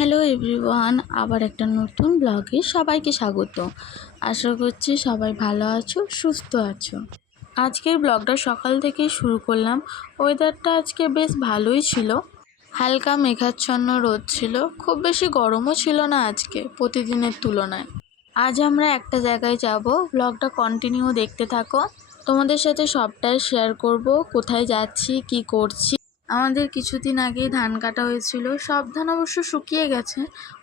Hello everyone, আবার একটা নতুন ব্লগে সবাইকে স্বাগত। আশা করছি সবাই ভালো আছো, সুস্থ আছো। আজকের ব্লগটা সকাল থেকেই শুরু করলাম। ওয়েদারটা আজকে বেশ ভালোই ছিল, হালকা মেঘাচ্ছন্ন রোদ ছিল, খুব বেশি গরমও ছিল না আজকে প্রতিদিনের তুলনায়। আজ আমরা একটা জায়গায় যাব, ব্লগটা কন্টিনিউ দেখতে থাকো। তোমাদের সাথে সবটাই শেয়ার করব, কোথায় যাচ্ছি, কি করছি। আমাদের কিছুদিন আগেই ধান কাটা হয়েছিল, সব ধান অবশ্য শুকিয়ে গেছে,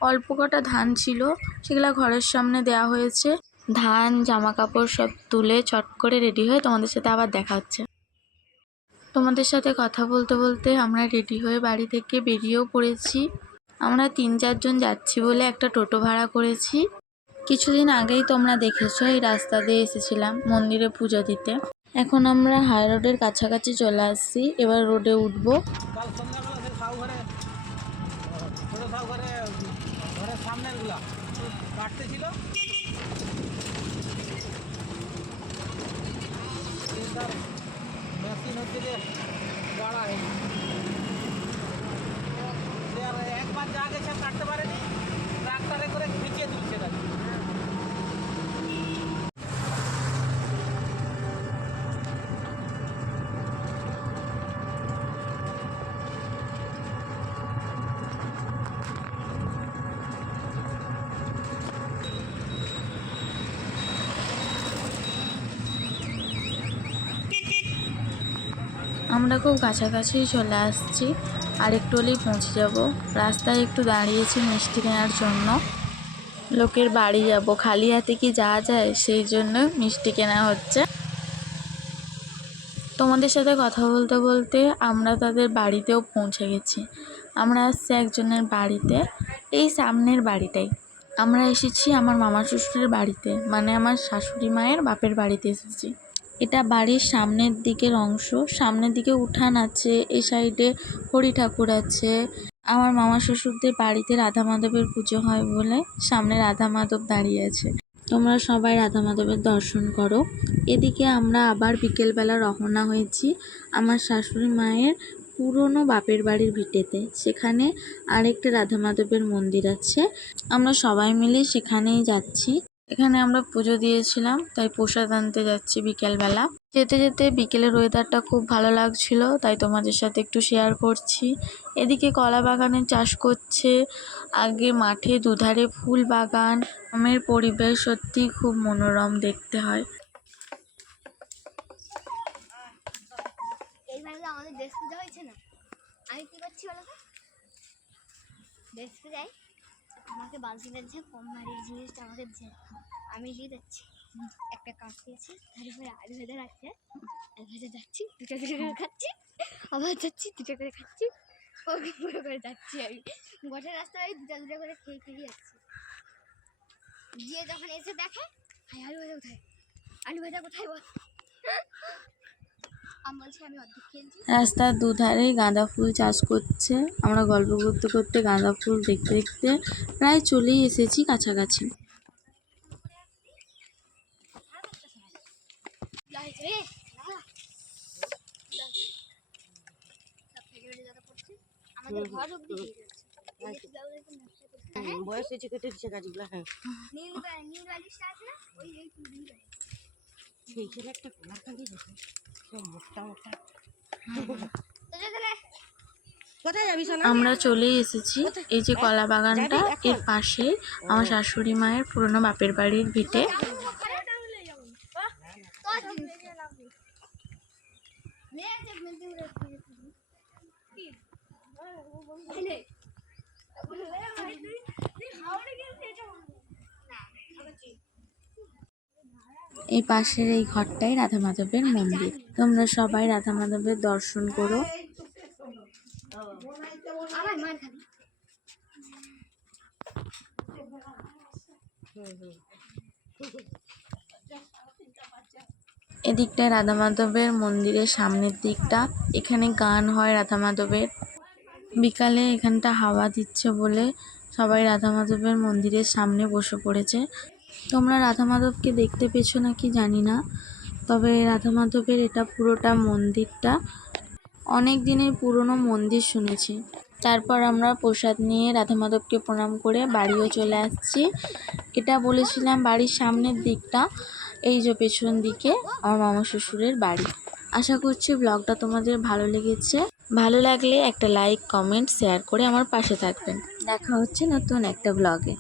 অল্প কটা ধান ছিল, সেগুলো ঘরের সামনে দেওয়া হয়েছে। ধান জামা কাপড় সব তুলে চট করে রেডি হয়ে তোমাদের সাথে আবার দেখা হচ্ছে। তোমাদের সাথে কথা বলতে বলতে আমরা রেডি হয়ে বাড়ি থেকে বেরিয়েও পড়েছি। আমরা 3-4 জন যাচ্ছি বলে একটা টোটো ভাড়া করেছি। কিছুদিন আগেই তোমরা দেখেছো এই রাস্তা দিয়ে এসেছিলাম মন্দিরে পুজো দিতে। এখন আমরা হাই রোডের কাছাকাছি চলে আসছি, এবার রোডে উঠবো। একবার যা গেছে কাটতে পারেনি, ট্রাক্টরে করে খিচিয়ে দিচ্ছে তাকে। আমরা খুব কাছাকাছি চলে আসছি, আর একটু হলেই পৌঁছে যাব। রাস্তায় একটু দাঁড়িয়েছি মিষ্টি কেনার জন্য। লোকের বাড়ি যাব, খালি হাতে কি যাওয়া যায়, সেই জন্য মিষ্টি কেনা হচ্ছে। তোমাদের সাথে কথা বলতে বলতে আমরা তাদের বাড়িতেও পৌঁছে গেছি। আমরা আসছি একজনের বাড়িতে, এই সামনের বাড়িটাই। আমরা এসেছি আমার মামা শ্বশুরের বাড়িতে, মানে আমার শাশুড়ি মায়ের বাপের বাড়িতে এসেছি। এটা বাড়ির সামনের দিকের অংশ, সামনের দিকে উঠান আছে, এই সাইডে হরি ঠাকুর আছে। আমার মামা শ্বশুরদের বাড়িতে রাধা মাধবের পুজো হয় বলে সামনে রাধা মাধব দাঁড়িয়ে আছে। তোমরা সবাই রাধা মাধবের দর্শন করো। এদিকে আমরা আবার বিকেলবেলা রওনা হয়েছি আমার শাশুড়ি মায়ের পুরনো বাপের বাড়ির ভিটেতে। সেখানে আরেকটা রাধা মাধবের মন্দির আছে, আমরা সবাই মিলে সেখানেই যাচ্ছি। এখানে আমরা পুজো দিয়েছিলাম, তাই প্রসাদ আনতে যাচ্ছি বিকেলবেলা। যেতে যেতে বিকেলের ওয়েদারটা খুব ভালো লাগছিল, তাই তোমাদের সাথে একটু শেয়ার করছি। এদিকে কলা বাগানের চাষ করছে, আগে মাঠে দুধারে ফুল বাগান। গ্রামের পরিবেশ সত্যি খুব মনোরম দেখতে হয়। এইভাবে আমাদের দেশ পূজা হয়েছে না, আমি কি করছি বলো তো, দেশ পূজায় আমাকে বালতি দিচ্ছে, কম ভারীর জিনিসটা আমাকে আমি দিয়ে দিচ্ছি। একটা কাজ দিয়েছি, তার উপরে আলু ভেজা রাখছে, আলু ভেজা যাচ্ছি, দুটো করে খাচ্ছি, আবার যাচ্ছি দুটো করে খাচ্ছি, ওকে পুরো করে যাচ্ছি। আমি গোটা রাস্তায় দুটো করে খেয়ে খেয়ে যাচ্ছি। গিয়ে যখন এসে দেখে আলু ভেজা কোথায়, আলু ভেজা কোথায় বল, আমি বলছি আমি অর্ধেক খেয়েছি। রাস্তার দুধারে গাঁদা ফুল চাষ করছে, আমরা গল্প করতে করতে গাঁদা ফুল দেখতে দেখতে প্রায় চলেই এসেছি কাছাকাছি। বয়স হয়েছে কেটে দিচ্ছে গাছগুলো। হ্যাঁ, সেইখানে একটা কলার কাঁদি দেখো, মোটা মোটা। কোথায় যাবি সোনা? আমরা চলেই এসেছি, এই যে কলা বাগানটা, এর পাশে আমার শাশুড়ি মায়ের পুরনো বাপের বাড়ির ভিটে। এই পাশের এই ঘরটাই রাধা মাধবের মন্দির। তোমরা সবাই রাধা মাধবের দর্শন করো। এদিকটায় রাধা মাধবের মন্দিরের সামনের দিকটা, এখানে গান হয় রাধা মাধবের। বিকালে এখানটা হাওয়া দিচ্ছে বলে সবাই রাধা মাধবের মন্দিরের সামনে বসে পড়েছে। তোমরা রাধা মাধবকে দেখতে পেছো নাকি জানি না, তবে রাধা মাধবের এটা পুরোটা মন্দিরটা অনেক দিনের পুরনো মন্দির শুনেছি। তারপর আমরা প্রসাদ নিয়ে রাধা মাধবকে প্রণাম করে বাড়িও চলে আসছি। এটা বলেছিলাম বাড়ির সামনের দিকটা, এই যে পেছন দিকে আমার মামা শ্বশুরের বাড়ি। আশা করছি ব্লগটা তোমাদের ভালো লেগেছে। ভালো লাগলে একটা লাইক, কমেন্ট, শেয়ার করে আমার পাশে থাকবেন। দেখা হচ্ছে নতুন একটা ব্লগে।